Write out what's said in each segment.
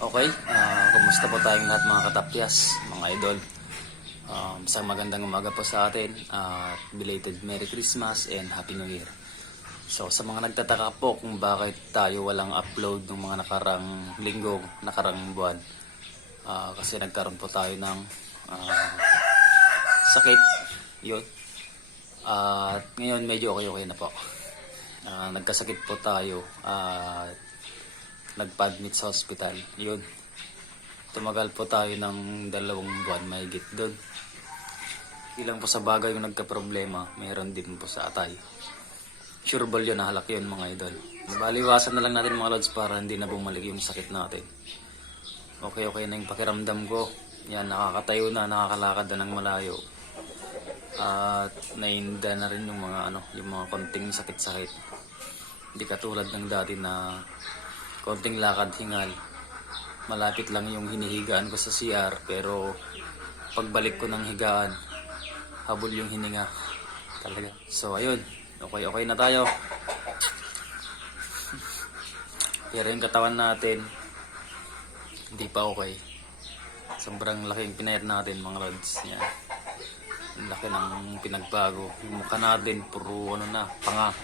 Okay, ah, kumusta po tayong lahat mga katapyas, mga idol? Um, isang magandang umaga po sa atin at belated Merry Christmas and Happy New Year. So sa mga nagtataka po kung bakit tayo walang upload ng mga nakarang linggo, nakarang buwan, ah, kasi nagkaroon po tayo ng ah, sakit, yun. At ngayon medyo okay-okay na po. Ah, nagkasakit po tayo at nagpa-admit sa hospital. Yun. Tumagal po tayo ng dalawang buwan mahigit doon. Ilang po sa bagay yung nagka-problema, meron din po sa atay. Sure ball yun, nahalak yun mga idol. Baliwasan na lang natin mga lods para hindi na bumalik yung sakit natin. Okay, okay na yung pakiramdam ko. Yan, nakakatayo na, nakakalakad na ng malayo. At nainda na rin yung mga ano, yung mga konting sakit-sakit. Hindi katulad ng dati na konting lakad hingal. Malapit lang yung hinihigaan ko sa CR pero pagbalik ko ng higaan, habol yung hininga. Talaga. So ayun, okay okay na tayo. Pero yung katawan natin, hindi pa okay. Sobrang laking pinayat natin mga lods. Yan. Ang laki ng pinagbago. Yung mukha natin, puro ano na, panga.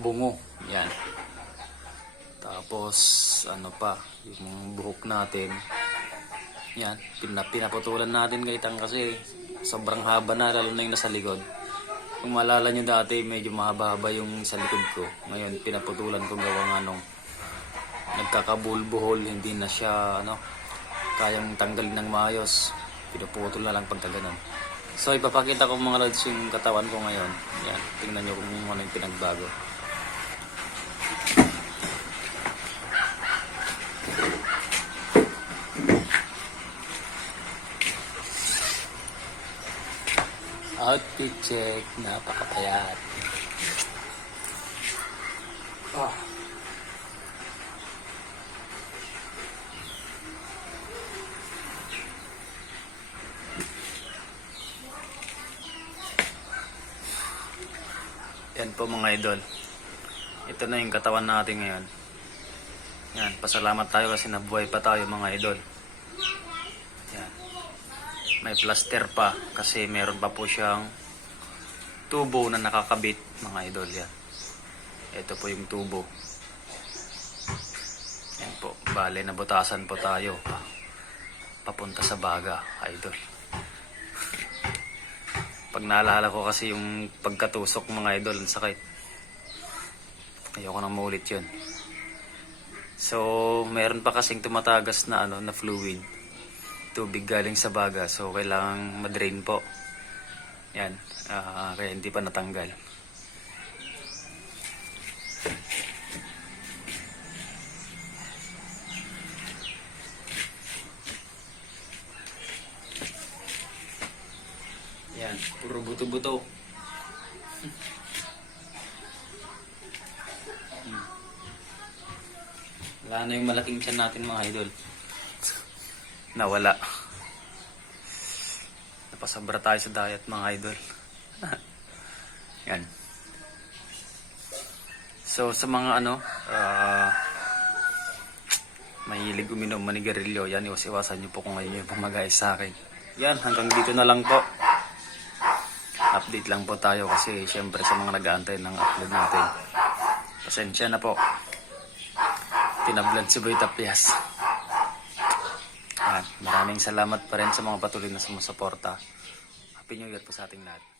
Bungo. Yan. Tapos, ano pa, yung buhok natin. Yan, pina, pinaputulan natin kay Tang kasi sobrang haba na, lalo na yung nasa likod. Kung maalala nyo dati, medyo mahaba-haba yung sa likod ko. Ngayon, pinaputulan ko gawa nga nung nagkakabulbuhol, hindi na siya, ano, kayang tanggalin ng maayos. Pinuputol na lang pagka ganun. So, ipapakita ko mga lads yung katawan ko ngayon. Yan, tingnan nyo kung ano yung pinagbago. Outfit check, napakapayat. Ah. Yan po mga idol. Ito na yung katawan natin ngayon. Yan, pasalamat tayo kasi nabuhay pa tayo mga idol. May plaster pa kasi meron pa po siyang tubo na nakakabit mga idol yan. Ito po yung tubo. Yan po, bale nabutasan po tayo papunta sa baga, idol. Pag naalala ko kasi yung pagkatusok mga idol, ang sakit. Ayoko nang maulit yun. So, meron pa kasing tumatagas na ano na fluid. Tubig galing sa baga. So, kailangang madrain po. Yan. ah, kaya hindi pa natanggal. Yan. Puro buto-buto. Wala na yung malaking tiyan natin mga idol. Nawala. Napasabra tayo sa diet mga idol. Yan. So sa mga ano, ah mahilig uminom manigarilyo, yan iwas-iwasan niyo po kung ngayon yung pumagay sa akin. Yan, hanggang dito na lang po. Update lang po tayo kasi syempre sa mga nag-aantay ng upload natin. Pasensya na po. Tinablan si Boy Tapias. Maraming salamat pa rin sa mga patuloy na sumusuporta. Happy New Year po sa ating lahat.